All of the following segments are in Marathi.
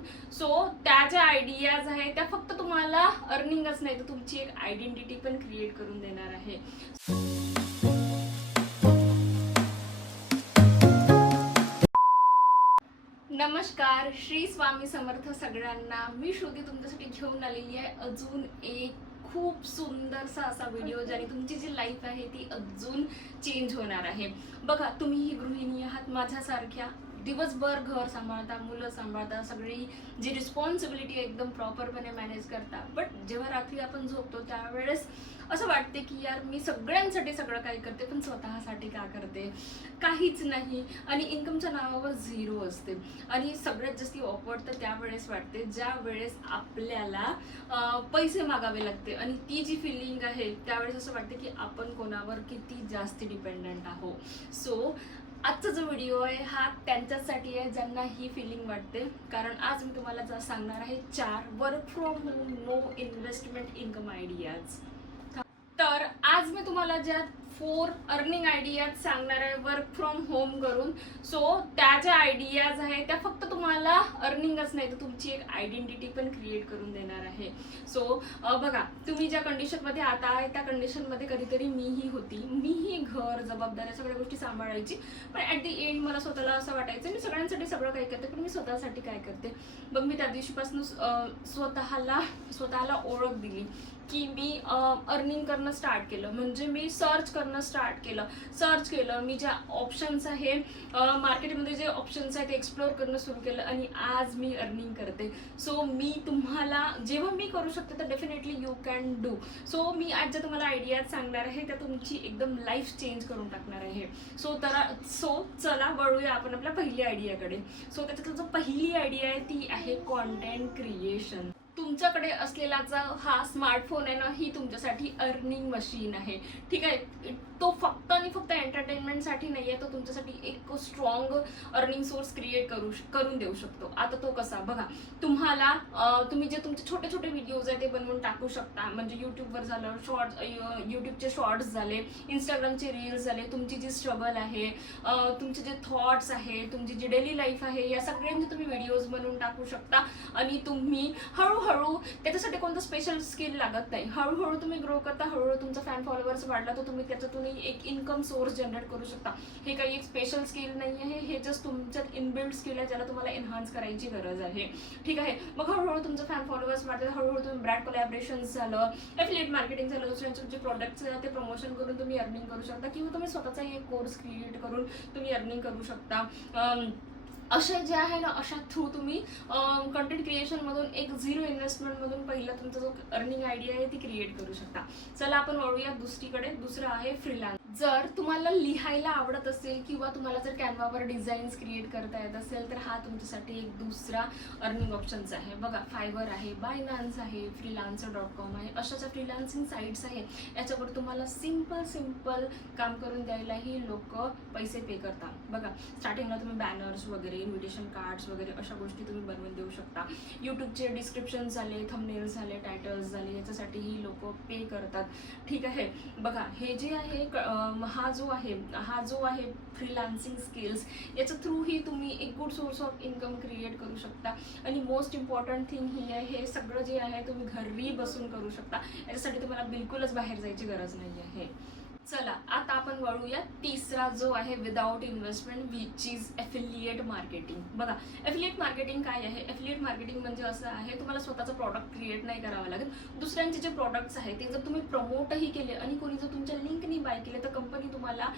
करून. सो त्या ज्या आयडियाज आहेत त्या फक्त तुम्हाला अर्निंगच नाही तर तुमची एक आयडेंटिटी पण क्रिएट करून देणार आहे. नमस्कार, श्री स्वामी समर्थ सगळ्यांना. मी श्रुती तुमच्यासाठी घेऊन आलेली आहे अजून एक खूप सुंदरसा असा व्हिडिओ ज्याने तुमची जी लाईफ आहे ती अजून चेंज होणार आहे. बघा, तुम्ही ही गृहिणी आहात माझ्यासारख्या, दिवसभर घर सांभाळता, मुलं सांभाळता, सगळी जी रिस्पॉन्सिबिलिटी एकदम प्रॉपरपणे मॅनेज करता. बट जेव्हा रात्री आपण झोपतो त्यावेळेस असं वाटते की यार मी सगळ्यांसाठी सगळं काही करते पण स्वतःसाठी का करते, काहीच नाही. आणि इन्कमच्या नावावर झिरो असते. आणि सगळ्यात जास्ती ऑकवर्ड तर त्यावेळेस वाटते ज्या वेळेस आपल्याला पैसे मागावे लागते आणि ती जी फिलिंग आहे त्यावेळेस असं वाटते की आपण कोणावर किती जास्ती डिपेंडंट आहोत. सो आजचा जो व्हिडिओ आहे हा त्यांच्यासाठी आहे ज्यांना ही फिलिंग वाटते. कारण आज मी तुम्हाला सांगणार आहे 4 work from home no investment income ideas. तर आज मी तुम्हाला ज्या 4 अर्निंग आयडियाज सांगणार आहे वर्क फ्रॉम होम करून. सो त्या ज्या आयडियाज आहेत त्या फक्त तुम्हाला अर्निंगच नाही तर तुमची एक आयडेंटिटी पण क्रिएट करून देणार आहे. सो बघा, तुम्ही ज्या कंडिशनमध्ये आता आहे त्या कंडिशनमध्ये कधीतरी मीही होती. मीही घर, जबाबदाऱ्या, सगळ्या गोष्टी सांभाळायची. पण ॲट दी एंड मला स्वतःला असं वाटायचं मी सगळ्यांसाठी सगळं काही करते पण मी स्वतःसाठी काय करते. मग मी त्या दिवशीपासून स्वतःला ओळख दिली की मी अर्निंग करणं स्टार्ट केलं. म्हणजे मी सर्च करणं स्टार्ट केलं. मी ज्या ऑप्शन्स आहे मार्केटमध्ये जे ऑप्शन्स आहेत ते एक्सप्लोअर करणं सुरू केलं आणि आज मी अर्निंग करते. सो मी तुम्हाला जेव्हा मी करू शकते तर definitely you can do. So मी आज ज्या तुम्हाला आयडियाज सांगणार आहे त्या तुमची एकदम लाईफ चेंज करून टाकणार आहे. सो चला वळूया आपण आपल्या पहिल्या आयडियाकडे. सो त्याच्यातली जो पहिली आयडिया आहे ती आहे कॉन्टेंट क्रिएशन. तुमच्याकडे असलेला जो हा स्मार्टफोन आहे ना, ही तुमच्यासाठी अर्निंग मशीन आहे. ठीक आहे, तो फक्त आणि फक्त एंटरटेनमेंटसाठी नाही आहे, तो तुमच्यासाठी एक स्ट्रॉंग अर्निंग सोर्स क्रिएट करून देऊ शकतो. आता तो कसा बघा, तुम्ही जे तुमचे छोटे छोटे व्हिडिओज आहे ते बनवून टाकू शकता. म्हणजे युट्यूबवर झालं शॉर्ट्स, युट्यूबचे शॉर्ट्स झाले, इंस्टाग्रामचे रील्स झाले, तुमची जी स्ट्रगल आहे, तुमचे जे थॉट्स आहे, तुमची जी डेली लाईफ आहे, या सगळ्यांचे तुम्ही व्हिडिओज बनवून टाकू शकता. आणि तुम्ही हळूहळू, त्याच्यासाठी कोणतं स्पेशल स्किल लागत नाही, हळूहळू तुम्ही ग्रो करता, हळूहळू तुमचा फॅन फॉलोअर्स वाढला तर तुम्ही त्याच्यातून एक इन्कम सोर्स जनरेट करू शकता. हे काही एक स्पेशल स्किल नाही आहे, हे जस्ट तुमच्यात इनबिल्ड स्किल आहे ज्याला तुम्हाला एनहान्स करायची गरज आहे. ठीक आहे, मग हळूहळू तुमचं फॅन फॉलोअर्स वाढतात, हळूहळू तुम्ही ब्रँड कोलॅबरेशन्स झालं, एफिलिएट मार्केटिंग झालं, दुसऱ्यांचे जे प्रोडक्ट्स आहेत ते प्रमोशन करून तुम्ही अर्निंग करू शकता. किंवा तुम्ही स्वतःचा एक कोर्स क्रिएट करून तुम्ही अर्निंग करू शकता. अशा जे आहे ना, अशा थ्रू तुम्ही कंटेंट क्रिएशनमधून एक झिरो इन्व्हेस्टमेंटमधून पहिला तुमचा जो अर्निंग आयडिया आहे ती क्रिएट करू शकता. चला आपण वळूया दुसरीकडे. दुसरं आहे फ्रीलान्स. जर तुम्हाला लिहायला आवडत असेल किंवा तुम्हाला जर कॅनवावर डिझाईन्स क्रिएट करता येत असेल तर हा तुमच्यासाठी एक दुसरा अर्निंग ऑप्शन्स आहे. बघा, फायवर आहे, बायनान्स आहे, freelancer.com आहे, अशाच्या फ्रीलान्सिंग साईट्स आहे. याच्यावर तुम्हाला सिंपल काम करून द्यायलाही लोक पैसे पे करतात. बघा, स्टार्टिंगला तुम्ही बॅनर्स वगैरे, इन्व्हिटेशन कार्ड्स वगैरे अशा गोष्टी तुम्ही बनवून देऊ शकता. यूट्यूबचे डिस्क्रिप्शन झाले, थंबनेल्स झाले, टायटल्स झाले, याच्यासाठीही लोक पे करतात. ठीक आहे, बघा, हे जे आहे हा जो आहे फ्रीलान्सिंग स्किल्स, याच्या थ्रू ही तुम्ही एक good source of income create करू शकता. आणि मोस्ट इम्पॉर्टंट थिंग ही आहे, हे सगळं जे आहे तुम्ही घरी बसून करू शकता. याच्यासाठी तुम्हाला बिलकुलच बाहेर जायची गरज नाही आहे. चला आता आपण वळूया तिसरा जो आहे without investment, which is affiliate marketing. बघा, एफिलिएट मार्केटिंग काय आहे? एफिलिएट मार्केटिंग म्हणजे असं आहे, तुम्हाला स्वतःचं प्रॉडक्ट क्रिएट नाही करावं लागेल. दुसऱ्यांचे जे प्रॉडक्ट्स आहेत ते जर तुम्ही प्रमोटही केले आणि कोणी जर तुमच्या लिंकनी बाय केले तर कंपनी तुम्हाला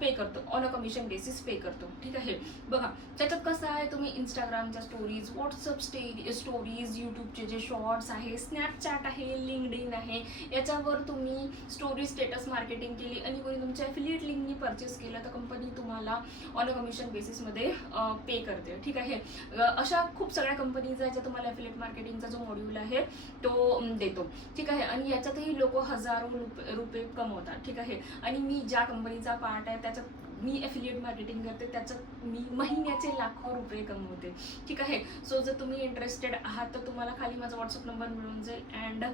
पे करतो, ऑन अ कमिशन बेसिस पे करतो. ठीक आहे, बघा त्याच्यात कसं आहे, तुम्ही इंस्टाग्रामच्या स्टोरीज, व्हॉट्सअप स्टोरीज, यूट्यूबचे जे शॉर्ट्स आहे, स्नॅपचॅट आहे, लिंक्डइन आहे, याच्यावर तुम्ही स्टोरी स्टेटस मार्केटिंग केली आणि कोणी तुमच्या एफिलिएट लिंकनी परचेस केलं तर कंपनी तुम्हाला ऑन अ कमिशन बेसिसमध्ये पे करते. ठीक आहे, अशा खूप सगळ्या कंपनीज आहेत ज्या तुम्हाला एफिलिएट मार्केटिंगचा जो मॉड्यूल आहे तो देतो. ठीक आहे, आणि याच्यातही लोक हजारो रुपये कमवतात. ठीक आहे, आणि मी ज्या कंपनीचा पार्ट आहे त्याच्यात मी एफिलिएट मार्केटिंग करते, त्याच्यात मी महिन्याचे लाखो रुपये कमवते. ठीक आहे, सो जर तुम्ही इंटरेस्टेड आहात तर तुम्हाला खाली माझा व्हॉट्सअप नंबर मिळून जाईल अँड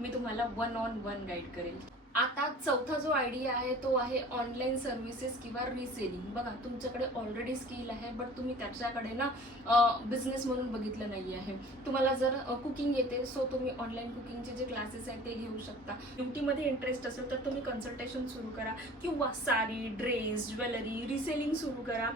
मी तुम्हाला 1-on-1 गाईड करेल. आता चौथा जो आयडिया आहे तो आहे ऑनलाईन सर्व्हिसेस किंवा रिसेलिंग. बघा, तुमच्याकडे ऑलरेडी स्किल आहे, बट तुम्ही त्याच्याकडे ना बिझनेस म्हणून बघितलं नाही आहे. तुम्हाला जर कुकिंग येते, सो तुम्ही ऑनलाईन कुकिंगचे जे क्लासेस आहेत ते घेऊ शकता. ब्युटीमध्ये इंटरेस्ट असेल तर तुम्ही कन्सल्टेशन सुरू करा, किंवा साडी, ड्रेस, ज्वेलरी रिसेलिंग सुरू करा.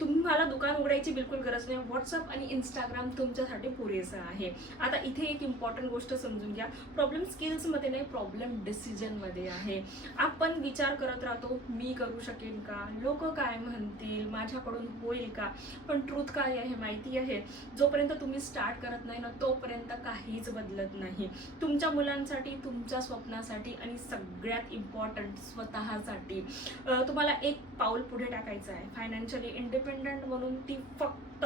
तुम्हाला दुकान उघडायची बिलकुल गरज नाही. व्हॉट्सअप आणि इंस्टाग्राम तुमच्यासाठी पुरेसं आहे. आता इथे एक इम्पॉर्टंट गोष्ट समजून घ्या, प्रॉब्लेम स्किल्समध्ये नाही, प्रॉब्लेम डिसिजन मध्ये आहे. आपण विचार करत राहतो, मी करू शकेन का, लोक काय म्हणतील, माझ्याकडून होईल का. पण ट्रूथ काय आहे माहिती आहे, जोपर्यंत तुम्ही स्टार्ट करत नाही ना तोपर्यंत काहीच बदलत नाही. तुमच्या मुलांसाठी, तुमच्या स्वप्नासाठी आणि सगळ्यात इम्पॉर्टंट स्वतःसाठी तुम्हाला एक पाऊल पुढे टाकायचं आहे. फायनान्शियली इंडिपेंडंट म्हणून ती फक्त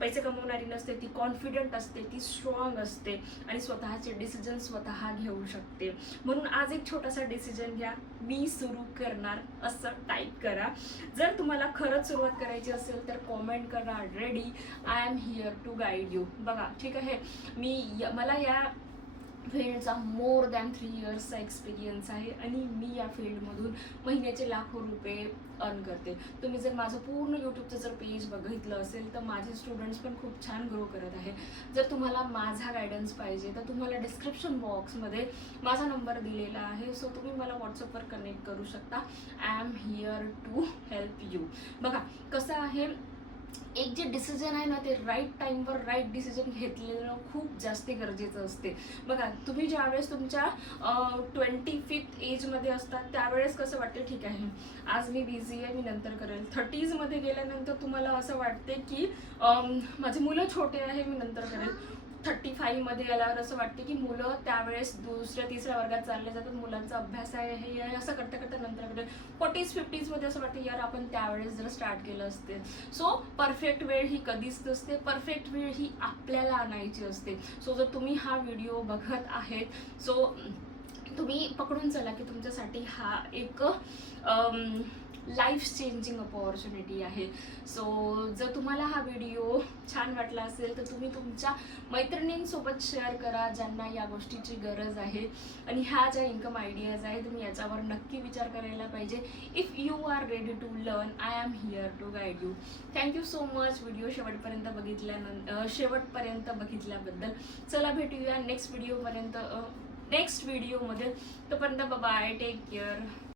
पैसे कमवणारी नसते, ती कॉन्फिडंट असते, ती स्ट्रॉंग असते आणि स्वतःचे डिसिजन स्वतः घेऊ शकते. म्हणून आज एक छोटासा डिसिजन घ्या, मी सुरू करणार असं टाईप करा. जर तुम्हाला खरंच सुरुवात करायची असेल तर कॉमेंट करा, ready, I am here to guide you. बघा, ठीक आहे, मला या फील्डचा मोर दॅन 3 इयर्सचा एक्सपिरियन्स आहे आणि मी या फील्डमधून महिन्याचे लाखो रुपये अर्न करते. तुम्ही जर माझं पूर्ण यूट्यूबचं जर पेज बघितलं असेल तर माझे स्टुडंट्स पण खूप छान ग्रो करत आहे. जर तुम्हाला माझा गायडन्स पाहिजे तर तुम्हाला डिस्क्रिप्शन बॉक्समध्ये माझा नंबर दिलेला आहे, सो तुम्ही मला व्हॉट्सअपवर कनेक्ट करू शकता. I am here to help you. बघा कसं आहे, एक जे डिसिजन आहे ना ते राईट टाईमवर राईट डिसिजन घेतलेलं खूप जास्त गरजेचं असते. बघा, तुम्ही ज्यावेळेस तुमच्या 25th एजमध्ये असतात त्यावेळेस कसं वाटते, ठीक आहे आज मी बिझी आहे, मी नंतर करेल. 30s मध्ये गेल्यानंतर तुम्हाला असं वाटते की माझे मुलं छोटे आहे, मी नंतर करेल. 35 मध्ये गेल्यावर असं वाटते की मुलं त्यावेळेस दुसऱ्या तिसऱ्या वर्गात चालले जातात, मुलांचा अभ्यास आहे, हे असं करता करता नंतर करेल. 40s 50s मध्ये असं वाटतं यार आपण त्यावेळेस जर स्टार्ट केलं असते. सो परफेक्ट वेळ ही कधीच नसते, परफेक्ट वेळ ही आपल्याला आणायची असते. सो जर तुम्ही हा व्हिडिओ बघत आहेत, सो तुम्ही पकडून चला की तुमच्यासाठी हा एक लाईफ चेंजिंग अपॉर्च्युनिटी आहे. सो जर तुम्हाला हा व्हिडिओ छान वाटला असेल तर तुम्ही तुमच्या मैत्रिणींसोबत शेअर करा ज्यांना या गोष्टीची गरज आहे. आणि ह्या ज्या इन्कम आयडियाज आहे तुम्ही याच्यावर नक्की विचार करायला पाहिजे. If you are ready to learn, I am here to guide you. Thank you so much video शेवटपर्यंत बघितल्याबद्दल. चला भेटूया नेक्स्ट व्हिडिओमध्ये. तोपर्यंत बाय, टेक केअर.